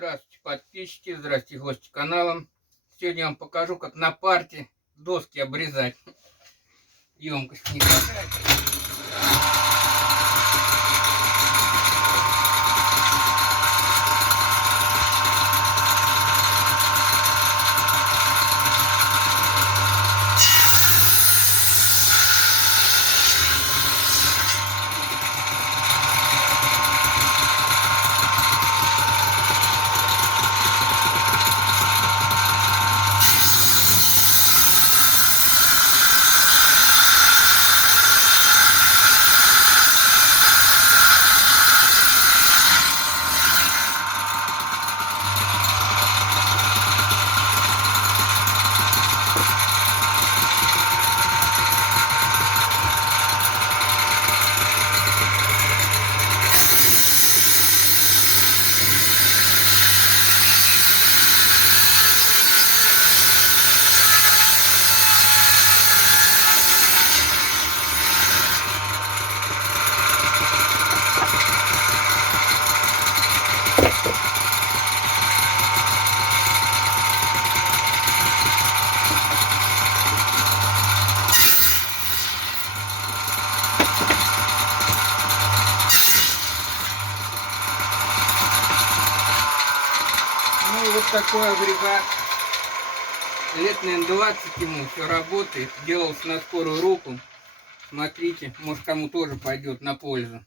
Здравствуйте, подписчики, здравствуйте, гости канала. Сегодня я вам покажу, как на парте доски обрезать. Емкость не хватает. Ну вот такой агрегат. Лет, наверное, 20 ему, все работает. Делался на скорую руку. Смотрите, может кому тоже пойдет на пользу.